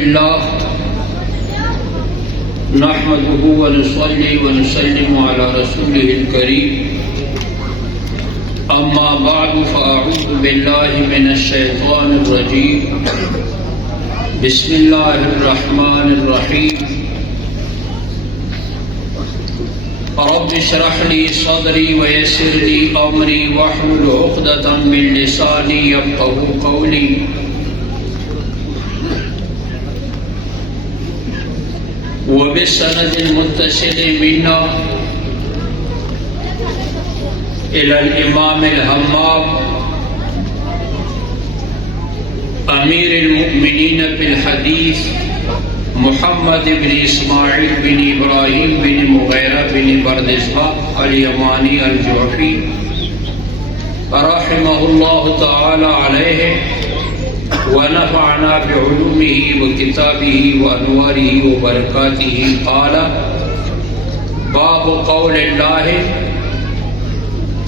لله نحمده ونصلي ونسلم على رسوله الكريم أما بعد فأعوذ بالله من الشيطان الرجيم بسم الله الرحمن الرحيم رب اشرح لي صدري ويسر لي أمري واحلل عقدة من لساني يفقهوا قولي وبالسند المتصل منا إلى الإمام الهمام أمير المؤمنين في الحديث محمد بن إسماعيل بن إبراهيم بن مغيرة بن بردزبة اليماني الجعفي رحمه الله تعالى عليه ونفعنا بعلومه وكتابه وأنواره وبركاته قال باب قول الله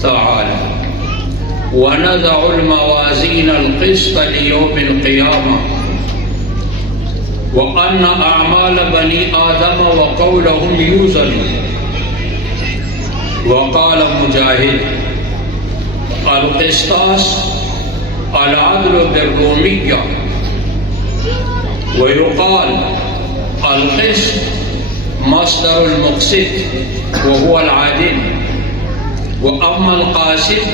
تعالى ونضع الموازين القسط ليوم القيامة وأن أعمال بني آدم وقولهم يوزن وقال مجاهد القسطاس العدل بالرومية ويقال القسط مصدر المقسط وهو العادل وأما القاسط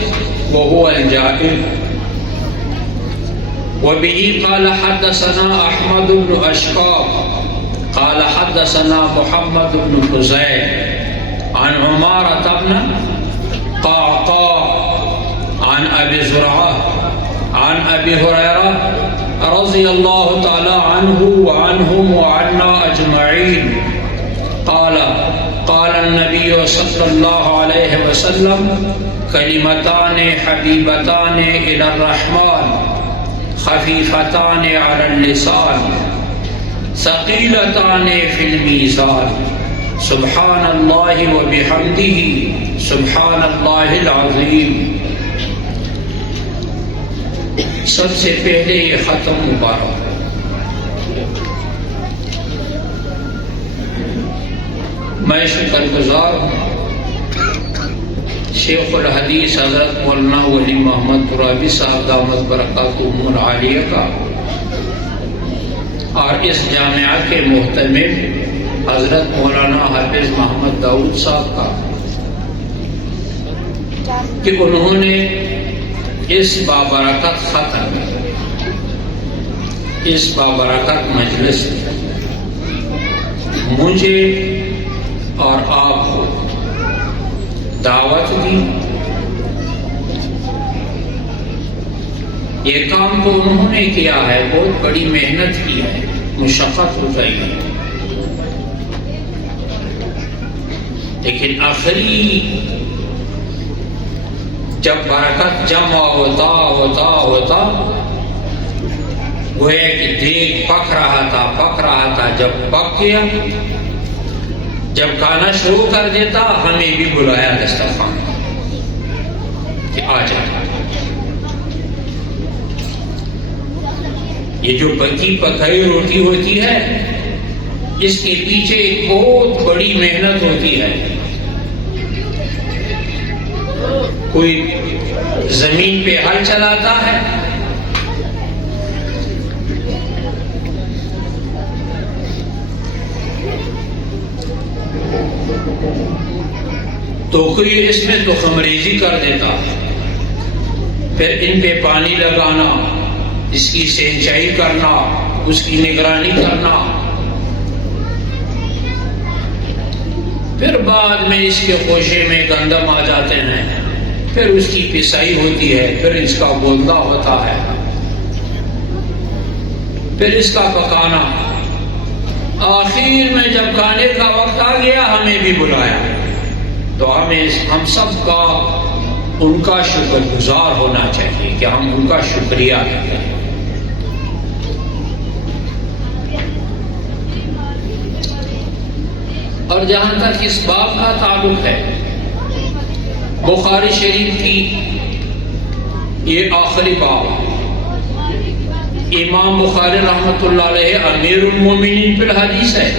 وهو الجائر وبه قال حدثنا أحمد بن أشقاب قال حدثنا محمد بن فزيل عن عمارة بن قعقاع عن أبي زرعة عن أبي هريرة رضي الله تعالى عنه وعنهم وعنا أجمعين قال قال النبي صلى الله عليه وسلم كلمتان حبيبتان إلى الرحمن خفيفتان على اللسان ثقيلتان في الميزان سبحان الله وبحمده سبحان الله العظيم. سب سے پہلے یہ ختم مبارک میں شکر گزار ہوں شیخ الحدیث حضرت مولانا ولی محمد ترابی صاحب دامت برکاتہم العالیہ کا اور اس جامعہ کے محتمل حضرت مولانا حافظ محمد داؤد صاحب کا کہ انہوں نے اس بابرکت ختم اس بابرکت مجلس مجھے اور آپ کو دعوت دی. یہ کام تو انہوں نے کیا ہے، بہت بڑی محنت کی ہے، مشقت اٹھائی ہے، لیکن آخری جب برکت جمع ہوتا وہ ایک دیگ پک رہا تھا جب پک گیا، جب کھانا شروع کر دیتا ہمیں بھی بلایا دسترخوان کہ آ جا. یہ جو پکی پکائی روٹی ہوتی ہے اس کے پیچھے ایک بہت بڑی محنت ہوتی ہے. کوئی زمین پہ ہل چلاتا ہے، تو کوئی اس میں تو خمریزی کر دیتا، پھر ان پہ پانی لگانا، اس کی سینچائی کرنا، اس کی نگرانی کرنا، پھر بعد میں اس کے خوشے میں گندم آ جاتے ہیں، پھر اس کی پسائی ہوتی ہے، پھر اس کا گوندا ہوتا ہے، پھر اس کا پکانا. آخر میں جب کھانے کا وقت آ گیا ہمیں بھی بلایا، تو ہم سب کا ان کا شکر گزار ہونا چاہیے کہ ہم ان کا شکریہ ادا کریں. اور جہاں تک اس باب کا تعلق ہے، بخاری شریف کی یہ آخری باب امام بخاری رحمۃ اللہ علیہ امیر المومنین فی الحدیث ہے،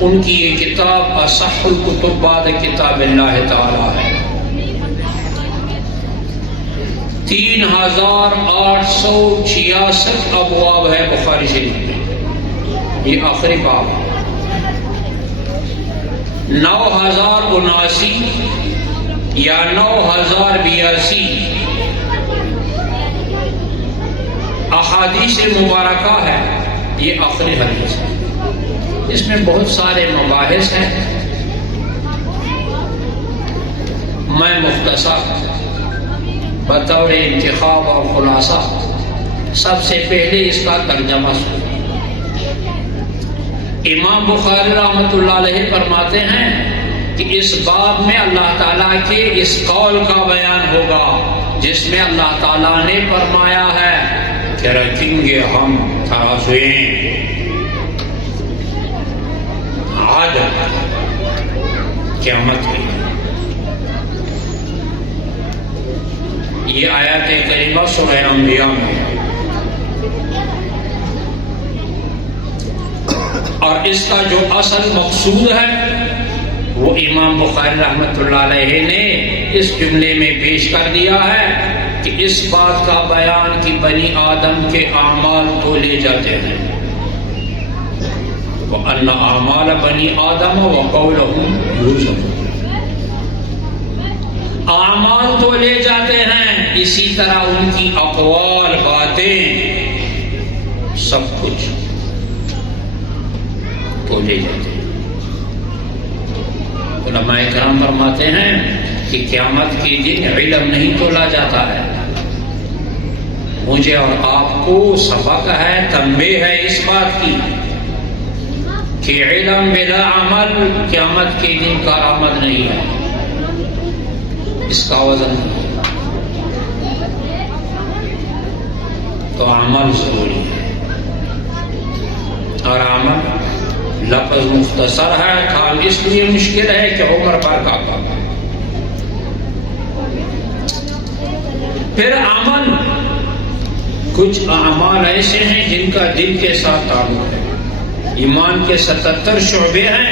ان کی یہ کتاب اصح الکتب بعد کتاب اللہ تعالی ہے۔ 3866 ابواب ہے بخاری شریف میں، یہ آخری باب ہے۔ 9079 یا 9082 احادیث مبارکہ ہے، یہ آخری حدیث ہے۔ اس میں بہت سارے مباحث ہیں، میں مختصر بطور انتخاب اور خلاصہ سب سے پہلے اس کا ترجمہ سنیں۔ امام بخاری رحمۃ اللہ علیہ فرماتے ہیں کہ اس باب میں اللہ تعالیٰ کے اس قول کا بیان ہوگا جس میں اللہ تعالیٰ نے فرمایا ہے کہ رکھیں گے ہم ترازویں عدل قیامت کی۔ یہ آیات کریمہ سورہ انبیاء میں ہے، اور اس کا جو اصل مقصود ہے وہ امام بخاری رحمۃ اللہ علیہ نے اس جملے میں پیش کر دیا ہے کہ اس بات کا بیان کہ بنی آدم کے اعمال تولے جاتے ہیں، وَأَنَّ أَعْمَالَ بَنِي آدَمَ وَقَوْلَهُمْ يُوزَنُ، اعمال تولے جاتے ہیں، اسی طرح ان کی اقوال، باتیں، سب کچھ تولے جاتے ہیں۔ علماء کرام فرماتے ہیں کہ قیامت کے دن علم نہیں تولا جاتا ہے، مجھے اور آپ کو سبق ہے، تنبیہ ہے اس بات کی کہ علم بلا عمل قیامت کے دن کارآمد نہیں ہے، اس کا وزن نہیں ہے، تو عمل ضروری ہے۔ اور عمل لفظ مختصر ہے، کام اس لیے مشکل ہے کہ عمر بھر کا کام۔ پھر عمل، کچھ اعمال ایسے ہیں جن کا دل کے ساتھ تعلق ہے، ایمان کے 77 شعبے ہیں،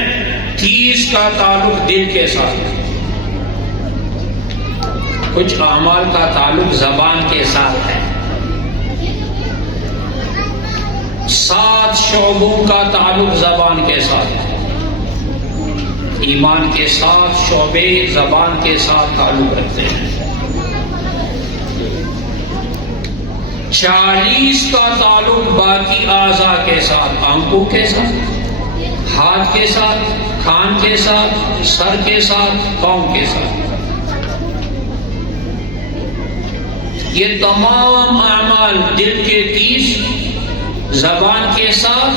30 کا تعلق دل کے ساتھ ہے۔ کچھ اعمال کا تعلق زبان کے ساتھ ہے، 7 شعبوں کا تعلق زبان کے ساتھ ہے، ایمان کے 7 شعبے زبان کے ساتھ تعلق رکھتے ہیں۔ 40 کا تعلق باقی اعضاء کے ساتھ، آنکھوں کے ساتھ، ہاتھ کے ساتھ، کان کے ساتھ، سر کے ساتھ، پاؤں کے ساتھ۔ یہ تمام اعمال دل کے 30، زبان کے ساتھ،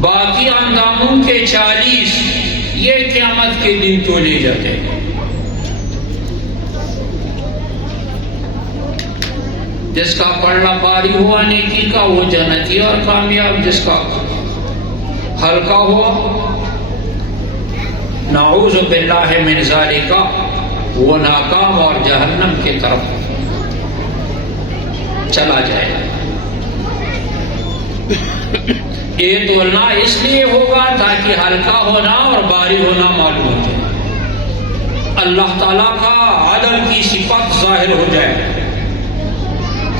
باقی انداموں کے 40، یہ قیامت کے دن تولے جاتے ہیں۔ جس کا پڑھنا باری ہوا نیکی کا وہ جنتی اور کامیاب، جس کا ہلکا ہوا نعوذ باللہ من ذالک وہ ناکام اور جہنم کی طرف چلا جائے۔ یہ تولنا اس لیے ہوگا تاکہ ہلکا ہونا اور باری ہونا معلوم ہو جائے، اللہ تعالیٰ کا عدل کی صفت ظاہر ہو جائے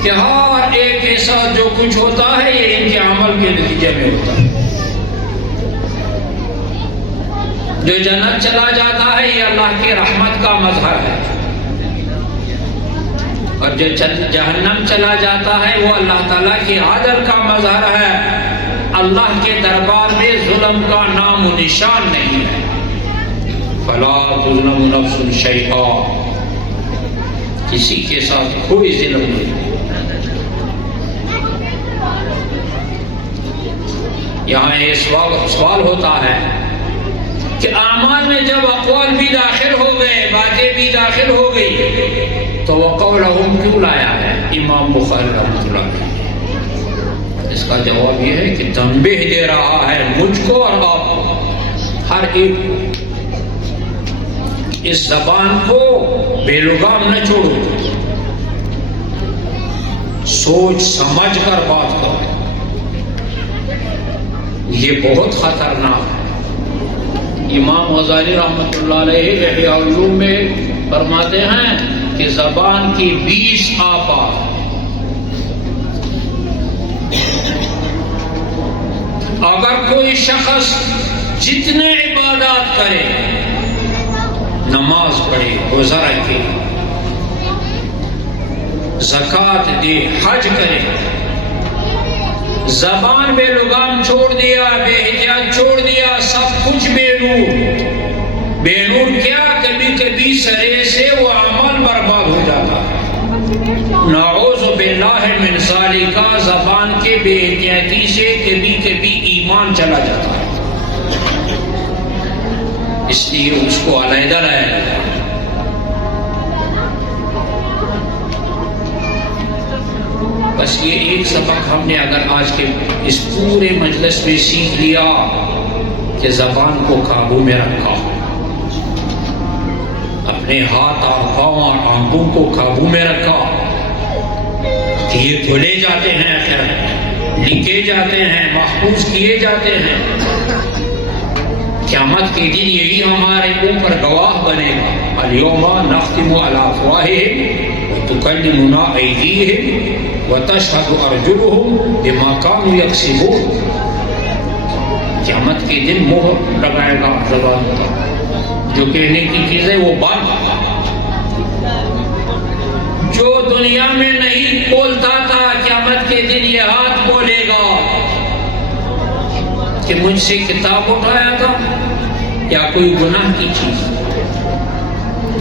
کہ ہر ایک کے ساتھ جو کچھ ہوتا ہے یہ ان کے عمل کے نتیجے میں ہوتا ہے۔ جو جنت چلا جاتا ہے یہ اللہ کی رحمت کا مظہر ہے، اور جو جہنم چلا جاتا ہے وہ اللہ تعالیٰ کی عدل کا مظہر ہے۔ اللہ کے دربار میں ظلم کا نام و نشان نہیں ہے۔ فلا تظلم نفس شیئا، کسی کے ساتھ کوئی ظلم نہیں۔ یہاں یہ سوال ہوتا ہے کہ اعمال میں جب اقوال بھی داخل ہو گئے، باتیں بھی داخل ہو گئی، تو وقولہم کیوں لایا ہے امام بخاری رحمۃ اللہ علیہ؟ اس کا جواب یہ ہے کہ تنبیہ دے رہا ہے مجھ کو اور آپ کو، ہر ایک اس زبان کو بے لگام نہ چھوڑو، سوچ سمجھ کر بات کرو، یہ بہت خطرناک ہے۔ امام غزالی رحمۃ اللہ علیہ احیاء العلوم میں فرماتے ہیں کہ زبان کی 20 آفات، اگر کوئی شخص جتنے عبادات کرے، نماز پڑھے، روزہ رکھے، زکوٰۃ دے، حج کرے، زبان بے لگام چھوڑ دیا، بے احتیاط چھوڑ دیا، سب کچھ بے نور۔ بے نور کیا؟ کبھی کبھی سرے سے وہ عمل برباد ہو جاتا ہے۔ نعوذ باللہ من ذالک، زبان کے بے احتیاطی سے کبھی کبھی ایمان چلا جاتا ہے، اس لیے اس کو علیحدہ لایا جاتا ہے۔ بس یہ ایک سبق ہم نے اگر آج کے اس پورے مجلس میں سیکھ لیا کہ زبان کو قابو میں رکھا، اپنے ہاتھ اور پاؤں اور آنکھوں کو قابو میں رکھا، کہ یہ کھولے جاتے ہیں، آخر لکھے جاتے ہیں، محفوظ کیے جاتے ہیں، قیامت کے دن یہی ہمارے اوپر گواہ بنے گا۔ الیوم نختم علی افواہہم وتکلمنا ایدیہم وتشہد ارجلہم بما کانوا یکسبون۔ قیامت کے دن مہر لگائے گا زبان پر، جو کہنے کی چیزیں وہ بند۔ جو دنیا میں نہیں بولتا تھا، قیامت کے دن یہ ہاتھ بولے گا کہ مجھ سے کتاب اٹھایا تھا یا کوئی گناہ کی چیز۔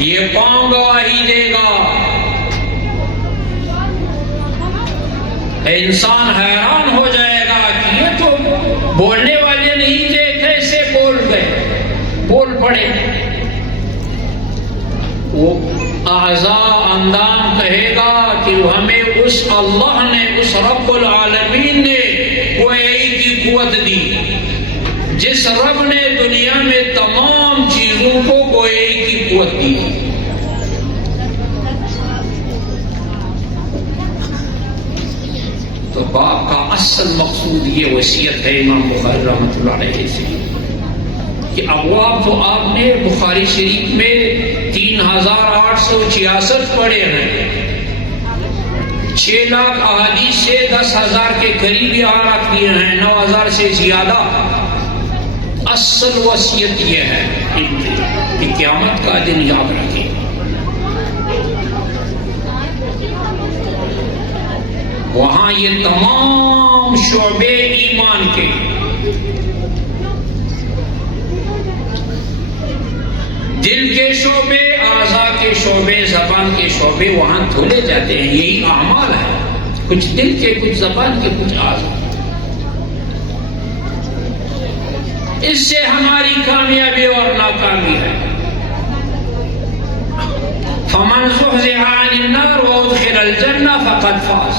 یہ پاؤں گواہی دے گا۔ انسان حیران ہو جائے گا کہ یہ تو بولنے والے نہیں تھے، کیسے بول گئے، بول پڑے۔ وہ اعضاء اندام کہے گا کہ ہمیں اس اللہ نے، اس رب العالمین نے گویائی کی قوت دی، جس رب نے دنیا میں تمام چیزوں کو گویائی کی قوت دی۔ تو باپ کا اصل مقصود یہ وصیت ہے امام بخاری رحمۃ اللہ علیہ سے، کہ ابواب تو آپ نے بخاری شریف میں 3866 پڑھے ہیں، 6 لاکھ احادیث سے 10,000 کے قریب یہاں کیے ہیں، 9,000 سے زیادہ۔ اصل وصیت یہ ہے کہ قیامت کا دن یاد رکھیں، وہاں یہ تمام شعبے ایمان کے، دل کے شعبے، اعضاء کے شعبے، زبان کے شعبے وہاں کھولے جاتے ہیں۔ یہی اعمال ہے، کچھ دل کے، کچھ زبان کے، کچھ اعضاء۔ اس سے ہماری کامیابی اور ناکامی ہے۔ فمن زحزح عن النار وادخل الجنہ فقد فاز۔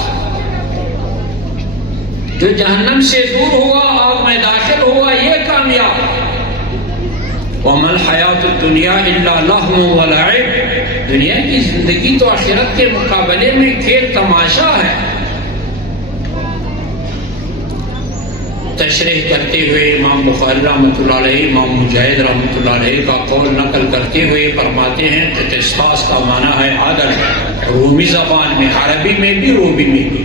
جو جہنم سے دور ہوا، آگ میں داخل ہوا، یہ کامیاب۔ وَمَا الْحَيَاةُ الدُّنْيَا إِلَّا لَهْوٌ وَلَعِبٌ۔ دنیا کی زندگی تو آخرت کے مقابلے میں کھیل تماشا ہے۔ تشریح کرتے ہوئے امام بخاری رحمۃ اللہ علیہ، امام مجاہد رحمۃ اللہ علیہ کا قول نقل کرتے ہوئے فرماتے ہیں کہ قسطاس کا معنی ہے عدل، رومی زبان میں، عربی میں بھی، رومی میں بھی۔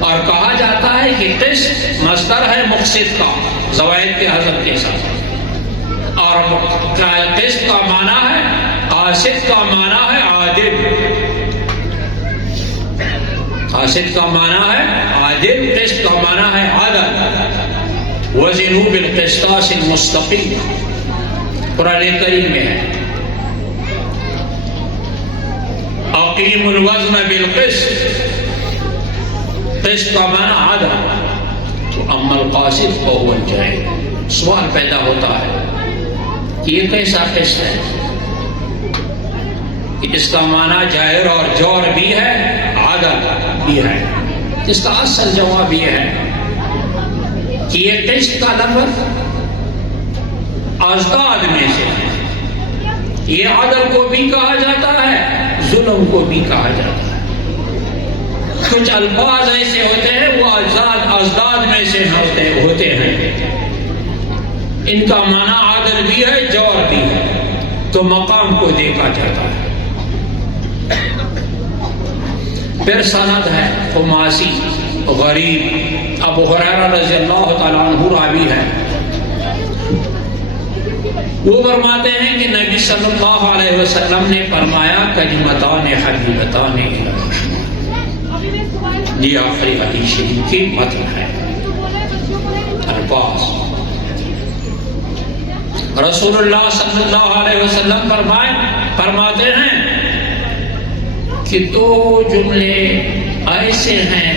اور کہا جاتا ہے کہ قسط مصدر ہے مقسط کا، زوائد کے حذف کے ساتھ، اور قسط کا معنی ہے، قاسط کا معنی ہے عادل، قاسط کا معنی ہے عادل، قسط کا معنی ہے عدل۔ وزنوا بالقسطاس المستقیم، قرآن کریم میں ہے۔ اقیم الوزن بالقسط، قسط کا معنی عدل۔ اما القاسط فهو الجائر۔ سوال پیدا ہوتا ہے کہ یہ کیسا قسط ہے کہ اس کا معنی جائر اور جور بھی ہے، عدل بھی ہے؟ اس کا اصل جواب یہ ہے کہ یہ قسط کا لفظ ازداد میں سے ہے۔ یہ عدل کو بھی کہا جاتا ہے، ظلم کو بھی کہا جاتا ہے۔ کچھ الفاظ ایسے ہوتے ہیں وہ ازداد میں سے ہوتے ہیں، ان کا معنی عدل بھی ہے جور بھی ہے، تو مقام کو دیکھا جاتا ہے۔ پھر سند ہے خماسی غریب، ابو ہریرہ رضی اللہ تعالیٰ عنہ راوی ہے، وہ فرماتے ہیں کہ نبی صلی اللہ علیہ وسلم نے فرمایا کلمتان حبیبتان الی الرحمن، یہ آخری حدیث شریف کی متن ہے۔ الفاظ رسول اللہ صلی اللہ علیہ وسلم فرماتے ہیں کہ دو جملے ایسے ہیں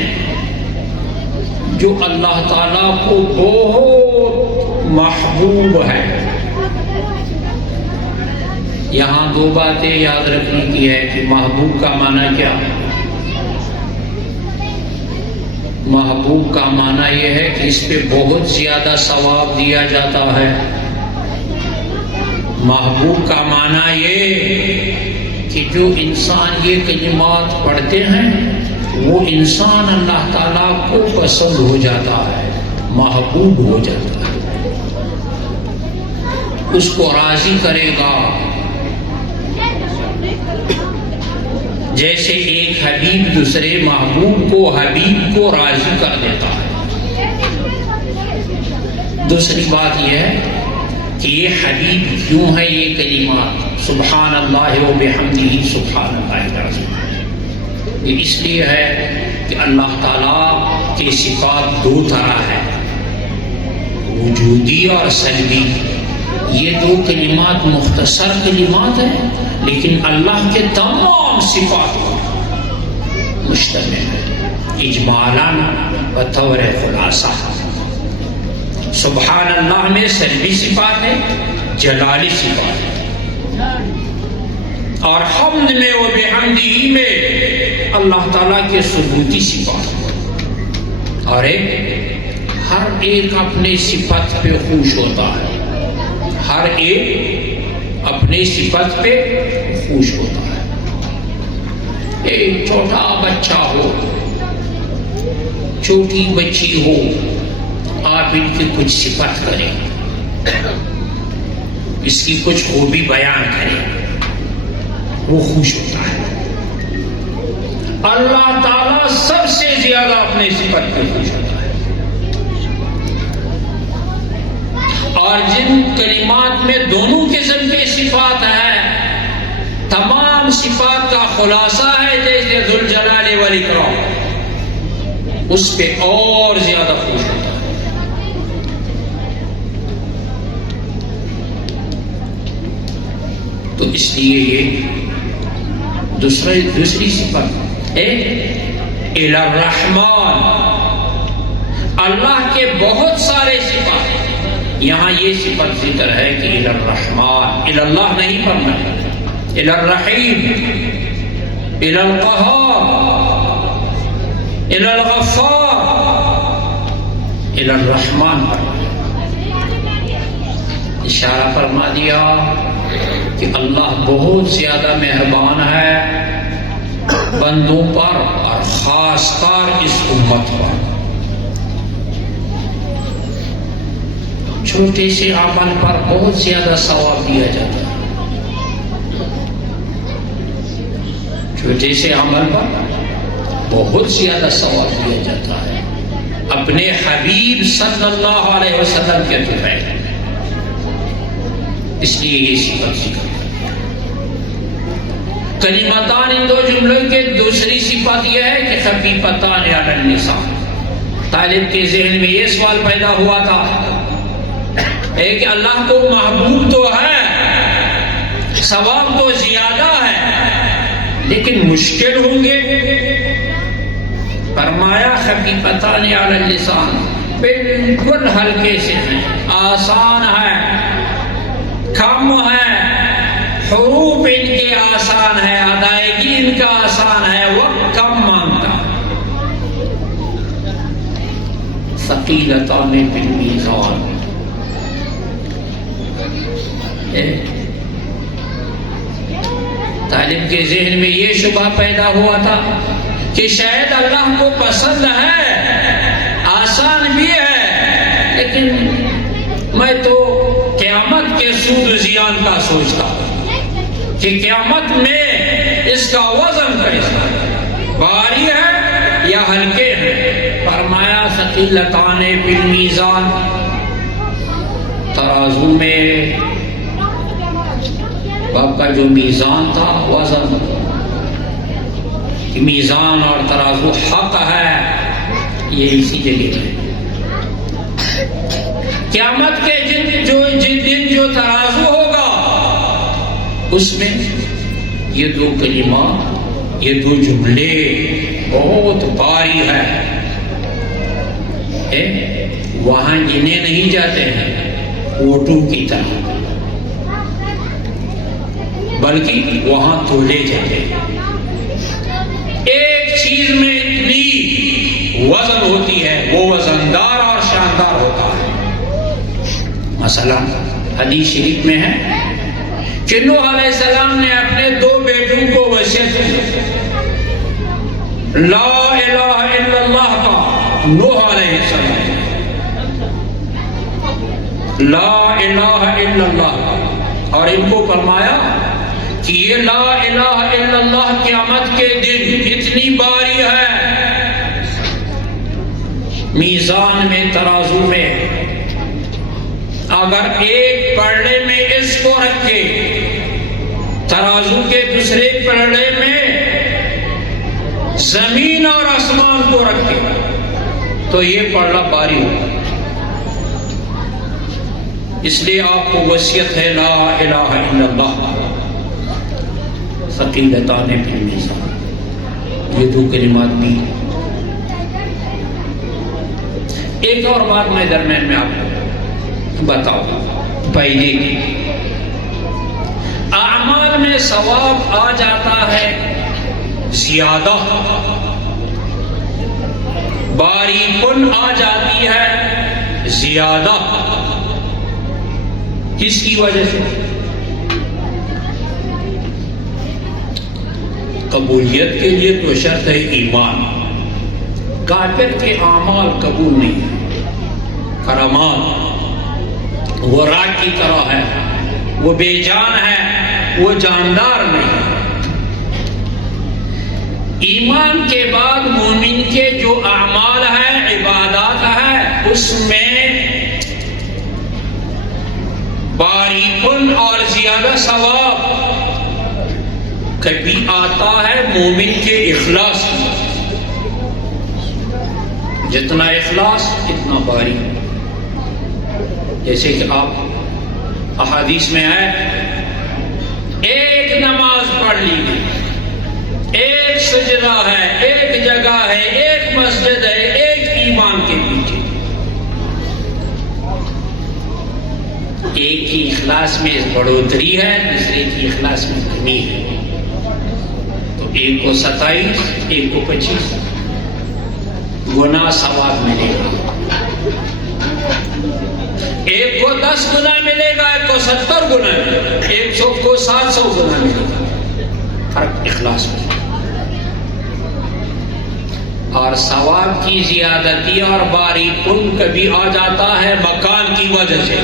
جو اللہ تعالیٰ کو بہت محبوب ہے۔ یہاں دو باتیں یاد رکھنے کی ہے کہ محبوب کا معنی کیا؟ محبوب کا معنی یہ ہے کہ اس پہ بہت زیادہ ثواب دیا جاتا ہے۔ محبوب کا معنی یہ کہ جو انسان یہ کلمات پڑھتے ہیں وہ انسان اللہ تعالیٰ کو پسند ہو جاتا ہے، محبوب ہو جاتا ہے، اس کو راضی کرے گا۔ جیسے ایک حبیب دوسرے محبوب کو حبیب کو راضی کر دیتا ہے۔ دوسری بات یہ ہے کہ یہ حبیب کیوں ہے؟ یہ کلمات سبحان اللہ و بحمدہ سبحان اللہ العظیم، یہ اس لیے ہے کہ اللہ تعالیٰ کی صفات دو طرح ہے، وجودی اور سلبی۔ یہ دو کلمات مختصر کلمات ہیں لیکن اللہ کے تمام صفات مشتمل ہے، اجمالاً بطور خلاصہ۔ سبحان اللہ میں سلبی صفات ہے، جلالی صفات ہے، اور حمد میں و بحمدہ میں اللہ تعالیٰ کے ثبوتی صفات ہے، اور ہر ایک اپنے صفت پہ خوش ہوتا ہے، ہر ایک اپنی صفت پہ خوش ہوتا ہے۔ ایک چھوٹا بچہ ہو، چھوٹی بچی ہو، آپ ان کی کچھ صفت کریں، اس کی کچھ خوبی بیان کریں، وہ خوش ہوتا ہے۔ اللہ تعالیٰ سب سے زیادہ اپنے صفت پہ خوش ہوتا ہے، اور جن کلمات میں دونوں قسم کے صفات ہیں، تمام صفات کا خلاصہ ہے، جیسے ذوالجلال والاکرام، اس پہ اور زیادہ خوش ہوتا ہے۔ تو اس لیے یہ دوسری صفت ہے الی الرحمن، اللہ کے بہت سارے صفات ہیں، یہاں یہ صفت ذکر ہے کہ الی الرحمن، الی اللہ نہیں پڑھنا، الی الرحیم، الی القہار، الی الغفار، الی الرحمن پڑھنا۔ اشارہ فرما دیا کہ اللہ بہت زیادہ مہربان ہے بندوں پر، اور خاص کر اس امت پر۔ چھوٹے سے عمل پر بہت زیادہ ثواب دیا جاتا ہے، چھوٹے سے عمل پر بہت زیادہ ثواب دیا جاتا ہے، اپنے حبیب صلی اللہ علیہ وسلم کے طفیل، اس لیے یہ صفت ذکر۔ کلمتان ان دو جملوں کے دوسری صفت یہ ہے کہ خفیفتان علی اللسان۔ طالب کے ذہن میں یہ سوال پیدا ہوا تھا کہ اللہ کو محبوب تو ہے، ثواب تو زیادہ ہے، لیکن مشکل ہوں گے؟ فرمایا خفیفتان علی اللسان، بالکل ہلکے سے ہیں، آسان ہے، کم ہے، حروف ان کے آسان ہے، ادائیگی ان کا آسان ہے، وقت کم مانگتا۔ ثقیلتان فی المیزان، طالب کے ذہن میں یہ شبہ پیدا ہوا تھا کہ شاید اللہ کو پسند ہے، آسان بھی ہے، لیکن میں تو قیامت کے سود و زیان کا سوچتا ہوں کہ قیامت میں اس کا وزن کیسا ہے، بھاری ہے یا ہلکے ہیں؟ فرمایا ثقیلتان فی المیزان، ترازو میں باپ کا جو میزان تھا، وزن، کہ میزان اور ترازو حق ہے، یہ اسی جگہ ہے۔ قیامت کے جن دن جو ترازو ہوگا، اس میں یہ دو کلمات، یہ دو جملے بہت بھاری ہے۔ وہاں گنے نہیں جاتے ہیں ووٹوں کی طرح، بلکہ وہاں تولے جاتے ہیں۔ ایک چیز میں اتنی وزن ہوتی ہے، وہ وزندار اور شاندار ہوتا ہے۔ مثلا حدیث شریف میں ہے کہ نوح علیہ السلام نے اپنے دو بیٹوں کو وصیت کی، لا الہ الا اللہ کا، نوح علیہ السلام لا الہ الا اللہ کا، اور ان کو فرمایا کہ یہ لا الہ الا اللہ قیامت کے دن اتنی باری ہے، میزان میں، ترازو میں، اگر ایک پلڑے میں اس کو رکھ کے ترازو کے دوسرے پلڑے میں زمین اور آسمان کو رکھ کے، تو یہ پلڑا باری ہوگا۔ اس لیے آپ کو وصیت ہے لا الہ الا اللہ، ثقیلتان فی المیزان، یہ دو کلمات بھی۔ ایک اور بات میں درمیان میں آپ کو بتاؤں، پہلے اعمال میں ثواب آ جاتا ہے زیادہ، باری پن آ جاتی ہے زیادہ، کس کی وجہ سے؟ قبولیت کے لیے تو شرط ہے ایمان، کافر کے اعمال قبول نہیں ہے، کرامات وہ راک کی طرح ہے، وہ بے جان ہے، وہ جاندار نہیں۔ ایمان کے بعد مومن کے جو اعمال ہیں، عبادات ہیں، اس میں باری پن اور زیادہ ثواب کبھی آتا ہے مومن کے اخلاص کی، جتنا اخلاص اتنا باری۔ جیسے کہ آپ احادیث میں ہے، ایک نماز پڑھ لی گئی، ایک سجدہ ہے، ایک جگہ ہے، ایک مسجد ہے، ایک ایمان کے پیچھے، ایک کی اخلاص میں بڑھوتری ہے، دوسرے کی اخلاص میں کمی ہے، تو ایک کو 27، ایک کو 25 گنا ثواب ملے گا، ایک کو 10 گنا ملے گا، ایک کو 70 گنا ملے گا، 100 کو 700 گنا ملے گا، فرق اخلاص میں۔ اور ثواب کی زیادتی اور باری پن کبھی آ جاتا ہے مکان کی وجہ سے۔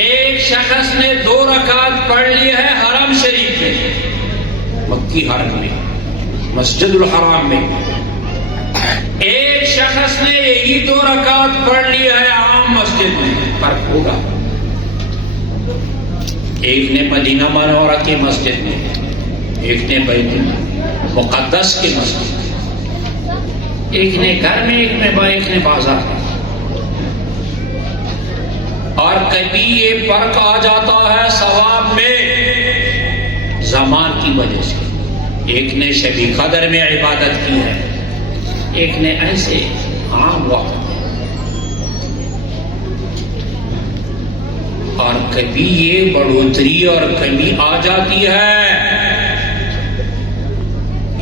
ایک شخص نے 2 رکعت پڑھ لی ہے حرم شریف میں، مکی حرم میں، مسجد الحرام میں، ایک شخص نے یہی 2 رکعت پڑھ لی ہے عام مسجد میں، فرق ہوگا۔ ایک نے مدینہ منورہ کی مسجد میں، ایک نے بیت المقدس کی مسجد میں، ایک نے گھر میں، ایک نے بازار میں۔ اور کبھی یہ فرق آ جاتا ہے ثواب میں زمان کی وجہ سے، ایک نے شب قدر میں عبادت کی ہے، ایک نے ایسے عام وقت میں۔ اور کبھی یہ بڑھوتری اور کمی آ جاتی ہے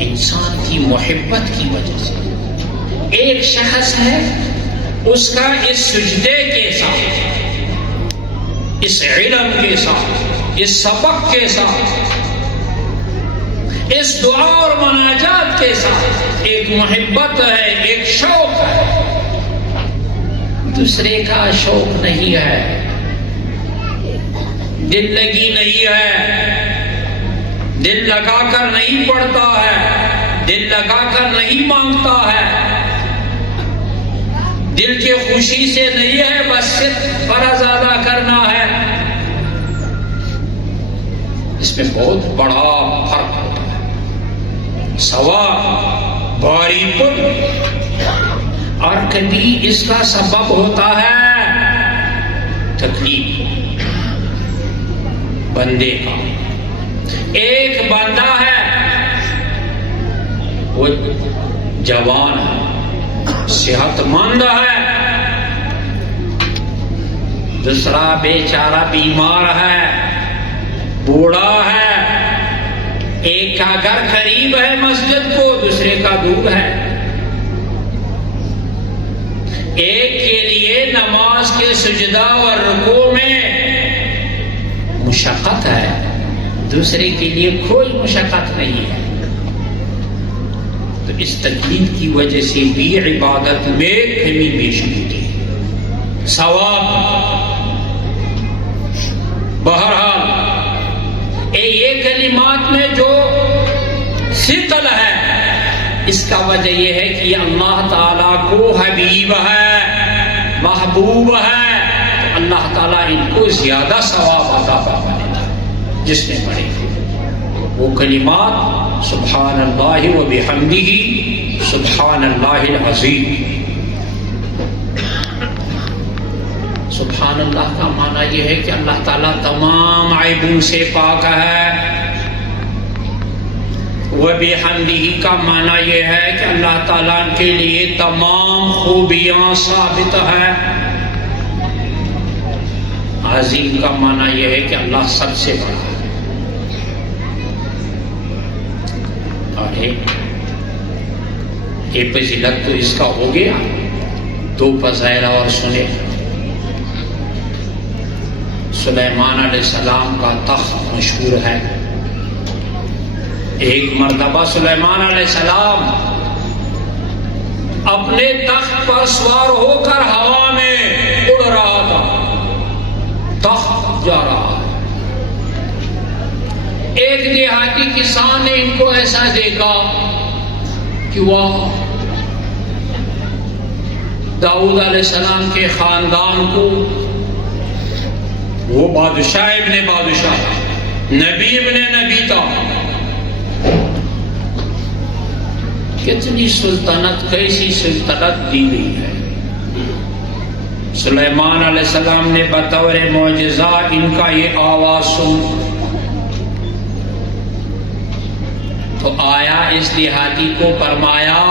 انسان کی محبت کی وجہ سے۔ ایک شخص ہے، اس کا اس سجدے کے ساتھ، اس علم کے ساتھ، اس سبق کے ساتھ اس دعا اور مناجات کے ساتھ ایک محبت ہے، ایک شوق ہے، دوسرے کا شوق نہیں ہے، دل لگی نہیں ہے، دل لگا کر نہیں پڑھتا ہے، دل لگا کر نہیں مانگتا ہے، دل کے خوشی سے نہیں ہے، بس صرف فرض ادا کرنا ہے۔ اس میں بہت بڑا فرق ہوتا ہے، ثواب باری پر، اور کبھی اس کا سبب ہوتا ہے تکلیف بندے کا۔ ایک بندہ ہے، وہ جوان ہے، صحت مند ہے، دوسرا بیچارہ بیمار ہے، بوڑھا ہے، ایک کا گھر قریب ہے مسجد کو، دوسرے کا دور ہے، ایک کے لیے نماز کے سجدہ اور رکوع میں مشقت ہے، دوسرے کے لیے کوئی مشقت نہیں ہے۔ تو اس تکلیف کی وجہ سے بھی عبادت میں کمی بیشی ہوتی ہے، ثواب۔ بہرحال یہ کلمات میں جو ثقل ہے، اس کا وجہ یہ ہے کہ یہ اللہ تعالیٰ کو حبیب ہے، محبوب ہے، تو اللہ تعالیٰ ان کو زیادہ ثواب عطا فرماتا ہے جس نے پڑھے۔ وہ کلمات سبحان اللہ و بحمدہ سبحان اللہ العظیم۔ سبحان اللہ کا معنی یہ ہے کہ اللہ تعالیٰ تمام عیبوں سے پاک ہے، وَبِحَمْدِهِ کا معنی یہ ہے کہ اللہ تعالیٰ کے لیے تمام خوبیاں ثابت ہے، عظیم کا معنی یہ ہے کہ اللہ سب سے بڑا ہے۔ اور یہ فضیلت تو اس کا ہو گیا، دو فضائل اور سنے۔ سلیمان علیہ السلام کا تخت مشہور ہے۔ ایک مرتبہ سلیمان علیہ السلام اپنے تخت پر سوار ہو کر ہوا میں اڑ رہا تھا، تخت جا رہا ہے۔ ایک دیہاتی کسان نے ان کو ایسا دیکھا کہ واہ، داؤد علیہ السلام کے خاندان کو، وہ بادشاہ ابن بادشاہ، نبی ابن نبی تھا، کتنی سلطنت، کیسی سلطنت دی گئی ہے۔ سلیمان علیہ السلام نے بطور معجزہ ان کا یہ آواز سن تو آیا اس دیہاتی کو فرمایا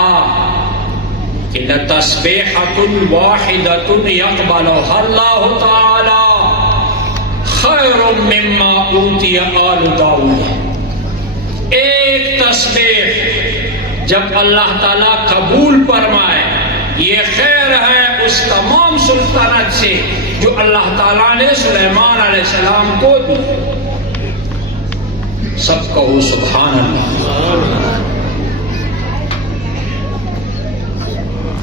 کہ لَتَسْبِحَةٌ وَاحِدَةٌ يَقْبَلُهَا اللَّهُ تَعَالَى خَيْرٌ مِّمَّا أُوتِيَ آلُ داؤد۔ ایک تسبیح جب اللہ تعالیٰ قبول فرمائے، یہ خیر ہے اس تمام سلطنت سے جو اللہ تعالیٰ نے سلیمان علیہ السلام کو دی۔ سب کہو سبحان اللہ۔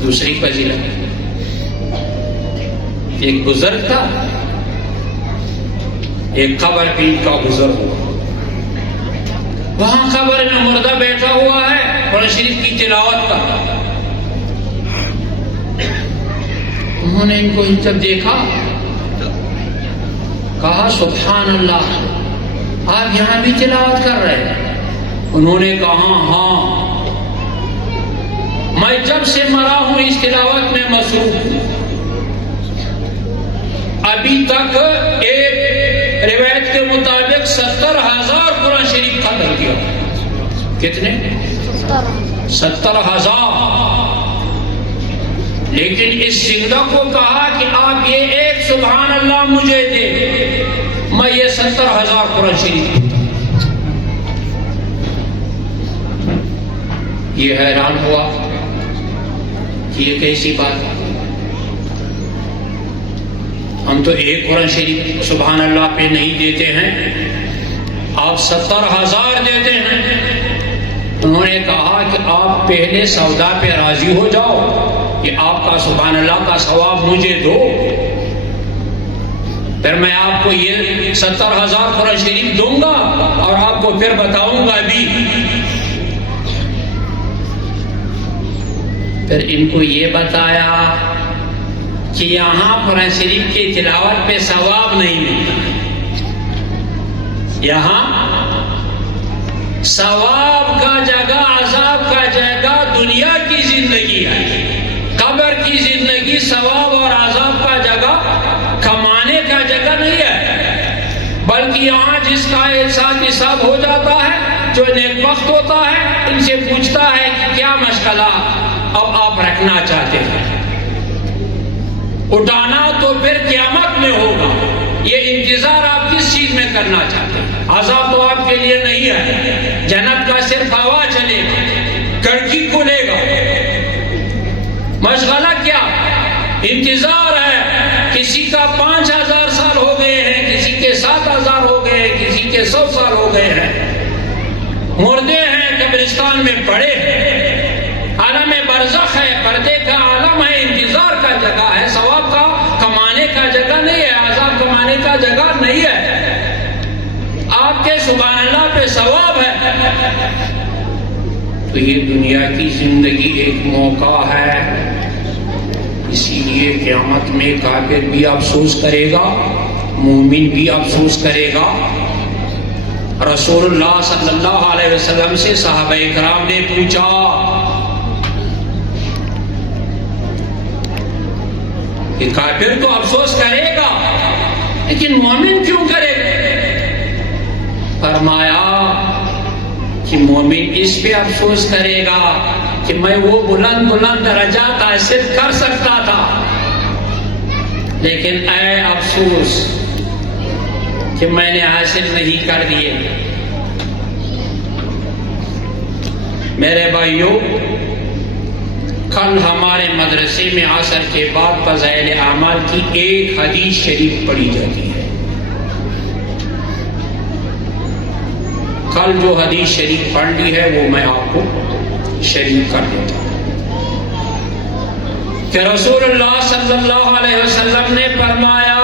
دوسری فضیلت، ایک بزرگ تھا، ایک قبر پیر کا بزرگ ہوا، وہاں قبر میں مردہ بیٹھا ہوا ہے، قرآن شریف کی تلاوت کر۔ انہوں نے ان کو جب دیکھا، کہا سبحان اللہ، آپ یہاں بھی تلاوت کر رہے ہیں؟ انہوں نے کہا ہاں، میں جب سے مرا ہوں اس تلاوت میں مصروف ہوں، ابھی تک ایک روایت کے مطابق 70,000 قرآن شریف ختم کیا۔ کتنے؟ 70,000۔ لیکن اس زندہ کو کہا کہ آپ یہ ایک سبحان اللہ مجھے دے، میں یہ 70,000 قرآن شریف دیتا۔ یہ حیران ہوا کہ یہ کیسی بات ہے، ہم تو ایک قرآن شریف سبحان اللہ پہ نہیں دیتے ہیں، آپ 70,000 دیتے ہیں۔ انہوں نے کہا کہ آپ پہلے سودا پہ راضی ہو جاؤ کہ آپ کا سبحان اللہ کا ثواب مجھے دو، پھر میں آپ کو یہ 70,000 قرآن شریف دوں گا اور آپ کو پھر بتاؤں گا بھی۔ پھر ان کو یہ بتایا کہ یہاں قرآن شریف کی تلاوت پہ ثواب نہیں ملتا، یہاں ثواب کا جگہ عذاب کا جگہ دنیا کی زندگی ہے، قبر کی زندگی ثواب اور عذاب کا جگہ کمانے کا جگہ نہیں ہے، بلکہ یہاں جس کا احسان حساب ہو جاتا ہے، جو نیک بخت ہوتا ہے، ان سے پوچھتا ہے کہ کیا مشغلہ اب آپ رکھنا چاہتے ہیں، اٹھانا تو پھر قیامت میں ہوگا، یہ انتظار آپ کس چیز میں کرنا چاہتے ہیں؟ عذاب تو آپ کے لیے نہیں ہے، جنت کا صرف ہوا چلے گا، کھڑکی کھلے گا، مشغلہ کیا انتظار ہے؟ کسی کا 5,000 سال ہو گئے ہیں، کسی کے 7,000 ہو گئے ہیں، کسی کے 100 سال ہو گئے ہیں، مردے ہیں قبرستان میں پڑے ہیں، عالم برزخ ہے، پردے کا عالم ہے، انتظار کا جگہ ہے، ثواب کا کمانے کا جگہ نہیں ہے، عذاب کمانے کا جگہ نہیں ہے، آپ کے سبحان اللہ پہ ثواب ہے۔ تو یہ دنیا کی زندگی ایک موقع ہے، اسی لیے قیامت میں کافر بھی افسوس کرے گا، مومن بھی افسوس کرے گا۔ رسول اللہ صلی اللہ علیہ وسلم سے صحابہ کرام نے پوچھا کہ کافر تو افسوس کرے گا لیکن مومن کیوں کرے گا؟ فرمایا کہ مومن اس پہ افسوس کرے گا کہ میں وہ بلند بلند درجات حاصل کر سکتا تھا، لیکن اے افسوس کہ میں نے حاصل نہیں کر دیے۔ میرے بھائیوں، کل ہمارے مدرسے میں عصر کے بعد فضائل اعمال کی ایک حدیث شریف پڑھی جاتی ہے۔ کل جو حدیث شریف پڑھ لی ہے وہ میں آپ کو شریف کر دیتا ہوں کہ رسول اللہ صلی اللہ علیہ وسلم نے فرمایا،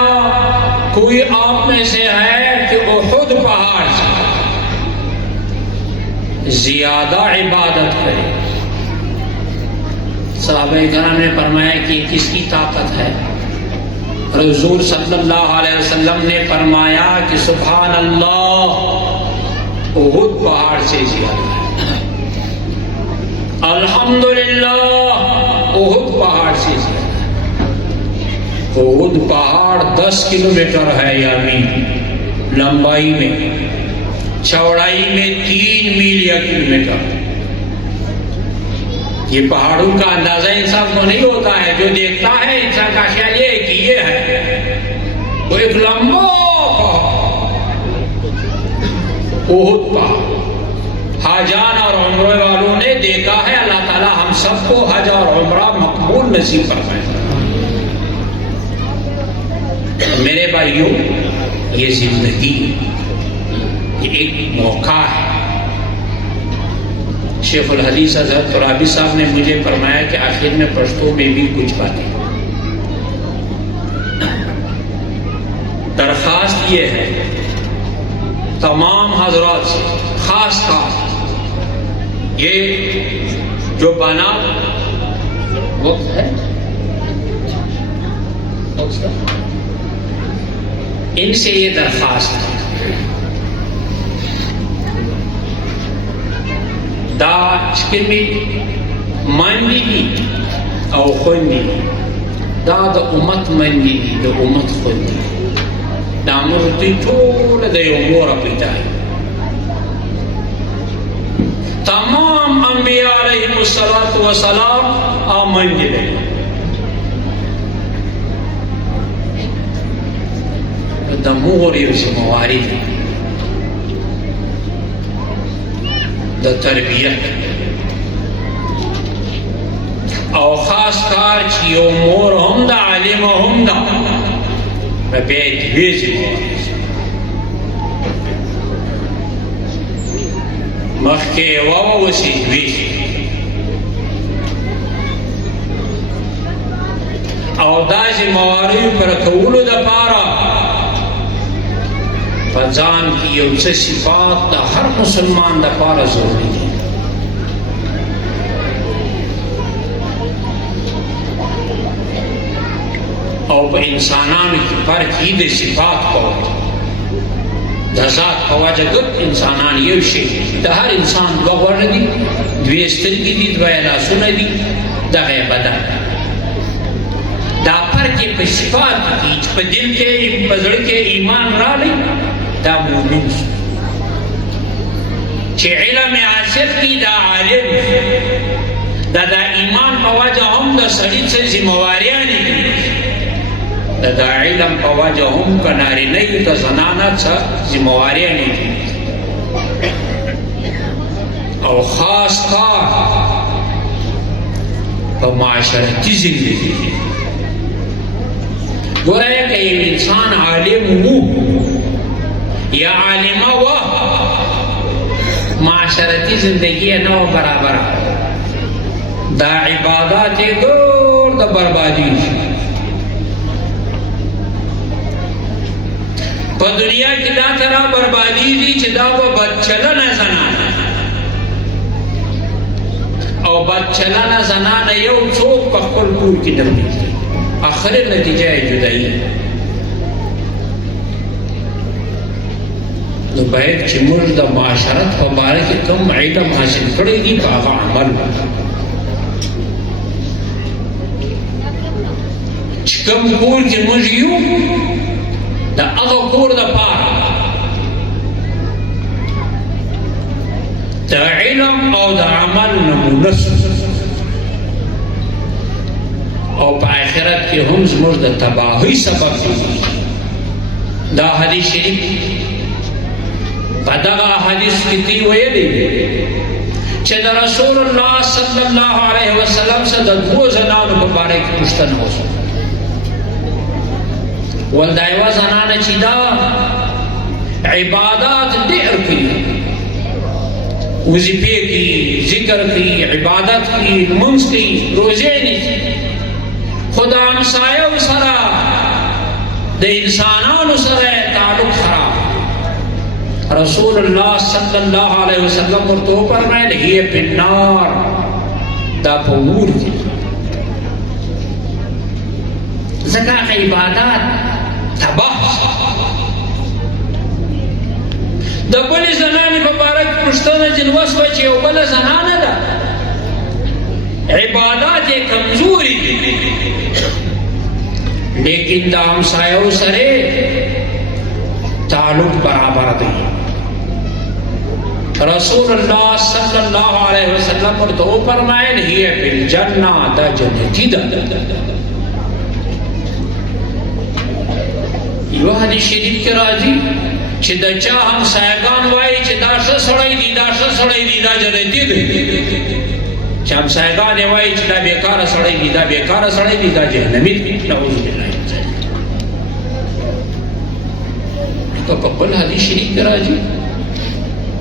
کوئی آپ میں سے ہے کہ احد پہاڑ سے زیادہ عبادت کرے؟ صحابہ کرام نے فرمایا کہ کس کی طاقت ہے؟ رسول صلی اللہ علیہ وسلم نے فرمایا کہ سبحان اللہ احد پہاڑ سے زیادہ ہے، الحمدللہ احد پہاڑ سے زیادہ ہے۔ احد پہاڑ 10 کلومیٹر ہے، یعنی لمبائی میں، چوڑائی میں 3 میل یا کلومیٹر۔ یہ پہاڑوں کا اندازہ انسان کو نہیں ہوتا ہے، جو دیکھتا ہے انسان کا خیال یہ ہے کہ یہ ہے وہ ایک لمبا پہاڑ، احد پہاڑ۔ حاجان اور عمرے والوں نے دیکھا ہے، اللہ تعالی ہم سب کو حج اور عمرہ مقبول نصیب فرمائے۔ میرے بھائیوں، یہ زندگی یہ ایک موقع ہے۔ شیخ الحدیث حضرت ترابی صاحب نے مجھے فرمایا کہ آخر میں پشتو میں بھی کچھ باتیں، درخواست یہ ہے تمام حضرات سے، خاص یہ جو بنا وقت ہے ان سے یہ درخواست ہے، دا چکمی مندی دی او خوندی دا دا امت مندی دی، دا امت خوندی دا مرتی طول دا امور پیتائی۔ تمام انبیاء علیہ السلام آمن دے، دا مغری و زمواری دی، دا تربیت او خاص کار چی امور ہم دا علم ہم دا بیت ویزی مخکې ووسي دوی او دا ذمهواریو پر کولو دپاره په ځان کې یو څه صفات د هر مسلمان دپاره ضروري دي. او په انسانانو کې فرق یې د صفات په وجه د ذات په وجه ګډ انسانان یو شی د هر انسان دوه غوږه دي، دوې سترګې دي، دوه لاسونه دي، دغه یې بدن. دا فرق یې په صفات کې چې په دل کې په زړه کې ایمان راغلی دا مؤمن شو، چې علم یې حاصل کړي دا عالم دا ایمان په وجه هم د سړي څه ذمهواریانې دي، دا علم په وجه هم که نارینه یو د زنانه څه ذمهواریانې دي. او خاص کار په معاشرتي زندګي گوره که یو انسان عالم وو یا عالمه وه معاشرتی زندگی نو برابر دا عبادات دور دا بربادی پا دنیا کی دا طرح بربادی دی چه دا با بدچلن زنان او بدچلن زنان یو څوک په خپل کور کې درلودي آخر نتیجه جدائی. نو باید چې موږ د معاشرت په باره کې کوم علم حاصل کړی دي په هغه عمل چې کوم کور کې موږ یو د هغه کور دپاره د علم او د عمل نمونه او په آخرت کې هم زموږ د تباهۍ سبب دی. دا حدیث شریف په دغه احادیث کې دی ویلي چې د رسول الله صلی الله علیه وسلم څخه د دوو زنانو په باره کې پوښتنه وشوه. ول دا یوه زنانه چې دا عبادات ډېر کوي، وظیفې کوي، ذکر کوي، عبادت کوي، لمونځ کوي، روزې نیسي، خو د همسایو سره د انسانانو سره تعلق خراب. رسول الله صلی الله علیه وسلم ورته وفرمایل هي فی النار، دا په اور کې. ځکه هغه عبادات تباه. د بلې زنانې په باره کې پوښتنه ځینې وشوه چې یو بله زنانه ده عبادات یې کمزوري دي لیکن د همسایو سره تعلق برابر دی. رسول الله صلی الله علیه وسلم ورته وفرمایل هي فی الجنه، دا جنتی ده. یو حدیث شریف کې راځي چې د چا همسایګان وایي چې دا ښه سړی دی، دا ښه سړی دی، دا جنتی دی، چې همسایګان یې وایي چې دا بېکاره سړی دی، دا بېکاره سړی دی، دا جهنمي دی. نعوذ بالله. په بل حدیث شریف کې راځي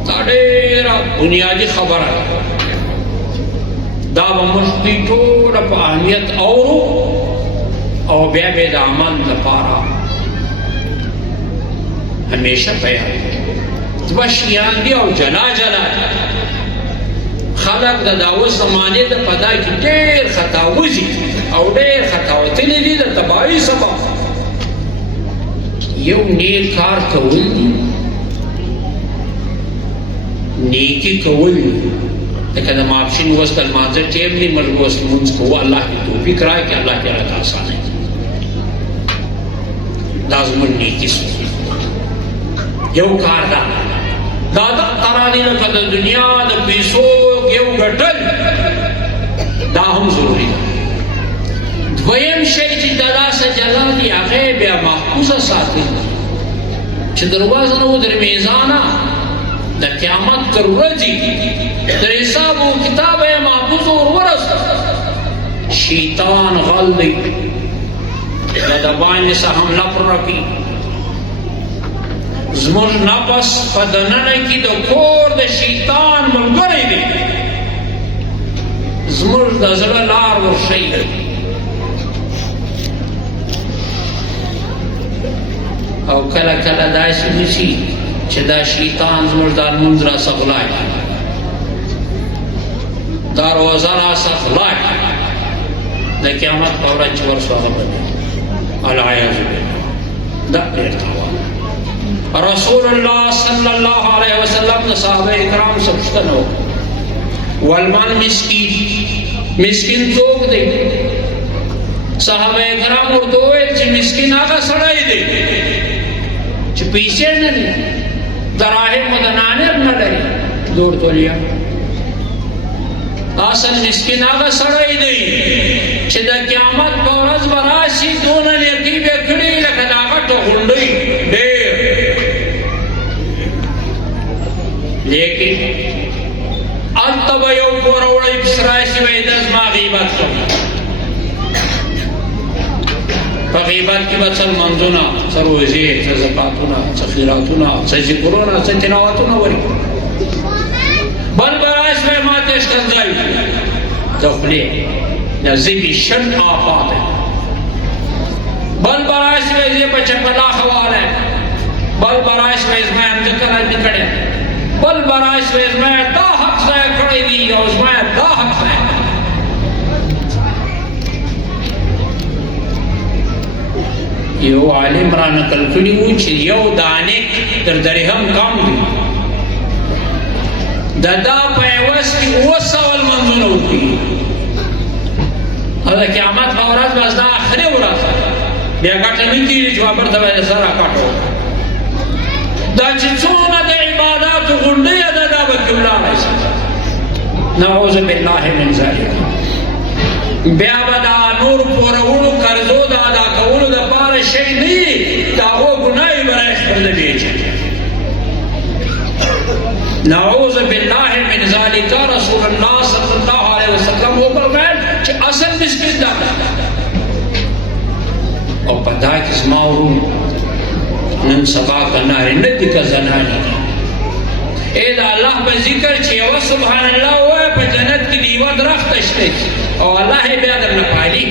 دا ډېره بنیادي خبره ده، دا به موږ دوی ټوله په اهمیت اورو او بیا به د عمل لپاره همیشه بیان. دوه شیان دي او جلا جلا خلق د داوود زمانې د په دا کې ډېر خطاوزي او ډېر خطاوتلي دي د تباهۍ سبب. یو نیک کار کول دي، نیکی کول دي. لکه د ماپښین اوس د لمانځه ټیم دی، موږ اوس لمونځ کوو، الله دې توفیق راکړي، الله دې راته اسانه کړي. دا زموږ نیکي سو یو کار ده. دا د قراري لکه د دنیا د پیسو یو ګټل دا هم ضروري ده. دویم شی چې د لاسه جلا دي هغه بیا محفوظه ساتل، چې دروازه نه ودرې میزانه د قیامت تر ورځې د حساب و کتاب یې محفوظ ورورسته. شیطان غل دی، د باندې څه حمله پر رکي، زموږ نفس په دننه کې د کور د شیطان ملګری دی، زموږ د زړه لار ورښیي. او کله کله داسې وشي چې دا شیطان زموږ دا لمونځ راڅه غلا کړي، دا روزه راڅه غلا کړي، د قیامت په ورځ چې ورسو هغه به العیاذ بالله. دا ډېر تاوان. رسول الله صلی الله علیه وسلم د صحابه کرام څخه پوښتنه وکړه، والمن مسکین څوک دی؟ صحابه کرام ورته وویل چې مسکین هغه سړی دی چې پیسې نه لري، دراهم و دنانیر نه لري، دور تولیا. اصل مسکین هغه سړی دی چې د قیامت په ورځ به راشي، دونه نیکي به کړي لکه د هغه غونډۍ ډېر، لیکن هلته به یو کوره وړی پسې راشي وایي دا زما غیبت کوي. په غیبت کې به څه لمونځونه، څه روژې، څه زکاتونه، څه خیراتونه، څه ذکرونه، څه تلاوتونه ورکړي. بل به راشي وایي ما ته ښکنځل د خولې د ژبې شل آفات. بل به راشي وایي زه په چپلاخه والی، بل به راشي وایي زما ځمکه رانډې کړې، بل به راشي وایي زما دا حق ضایع کړی وي او زما دا حق ضایع. یو عالم را نقل کړي وو چې یو دانې تر درهم کم دی، د دا په عوض کې 700 لمونځونه وکړي، او د قیامت په ورځ بس دا آخري ورځ بیا ګټه نه کېږي چې بېرته به یې سر راکاټه وکړي. دا چې څونه د عباداتو غونډۍ ده دا به کې ولاړی شي. نعوذ بالله من ذلک. بیا به دا نور پورولو قرضو د ادا کولو دپاره شی نه وي، د هغو ګناه به راخپله بیچي. نعوذ بالله من ذلک. رسول الله صلی الله علیه وسلم وفرمایل چې اصل مسکین دا ده. او په دا کې زما ورونو نن سبا که نارینه دي که زنانې دي، ای د الله په ذکر چې یوه سبحان الله ووایه په جنت کې د یوه درخته شته او الله یې بیا درنه پالي.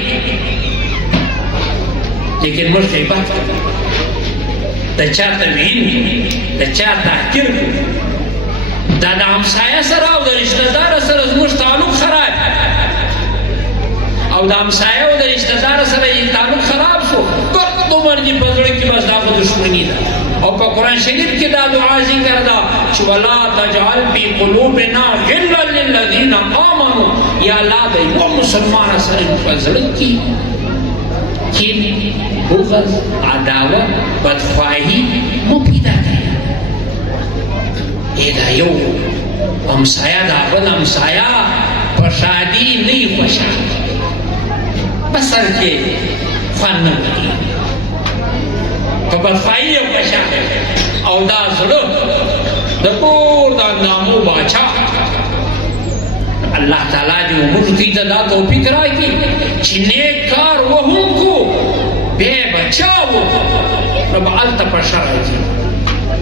لیکن موږ غیبت کوو، د چا توهین کوو، د چا تحقیر کوو، دا د همسایه سره او د رشته دار سره زموږ تعلق خراب، او د همسایه او د رشته دار سره یې تعلق خراب شو، ټول عمر دې په زړه کې بس دا خو دښمني ده. او په قرآن شریف کې دا دعا ذکر ده چې ولا تجعل فی قلوبنا غلا للذین آمنوا، یا الله د یو مسلمان سره په زړه کې کین، بغض، عداوت، بدخواهي مو پیدا کړي. دا یو همسایه د بل همسایه په شادي نه یې خوشحاله، په سر کې خوند نه لري، په بدخواهي یې خوشحاله. او دا زړه د ټول د اندامو باچا. الله تعالی دې موږ ته دا توفیق راکړي چې نیک کار وهونکو بیا بچاو نو به هلته په شرع کې.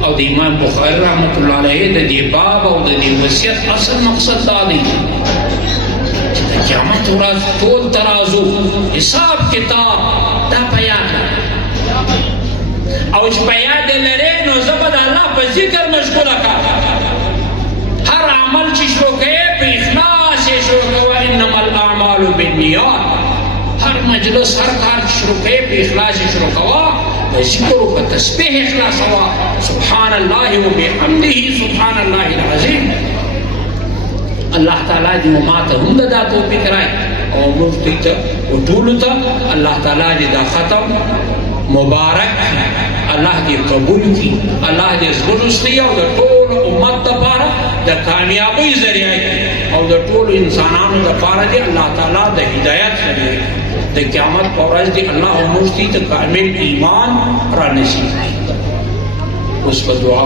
او د امام بخاري رحمت الله علیه د دې باب او د دې وصیت اصل مقصد دا دی چې د قیامت ورځ ټول ترازو حساب کتاب دا په یاد او چې په یاد لرې نو زه به د الله په ذکر مشغوله کړم. هر عمل چې شروع کوې په اخلاص یې شروع کوه، انما الاعمال بالنیات. هر مجلس هر کار چې شروع کوې په اخلاص یې شروع کوه، په ذکر و په تسبیح اخلاص کوه، سبحان الله و بحمده سبحان الله العظیم. الله تعالی دې ما ته هم دا توفیق راکړي او موږ ته ټولو ته الله تعالی دې دا ختم مبارک الله دې قبول کړي. الله دې زموږ او د ټول امت لپاره د کامیابی ذریعہ او د ټول انسانانو لپاره دې الله تعالی د هدایت ذریعہ د قیامت په ورځ دې الله موږ ته کامل ایمان را نصیب کړي. اوس په دعا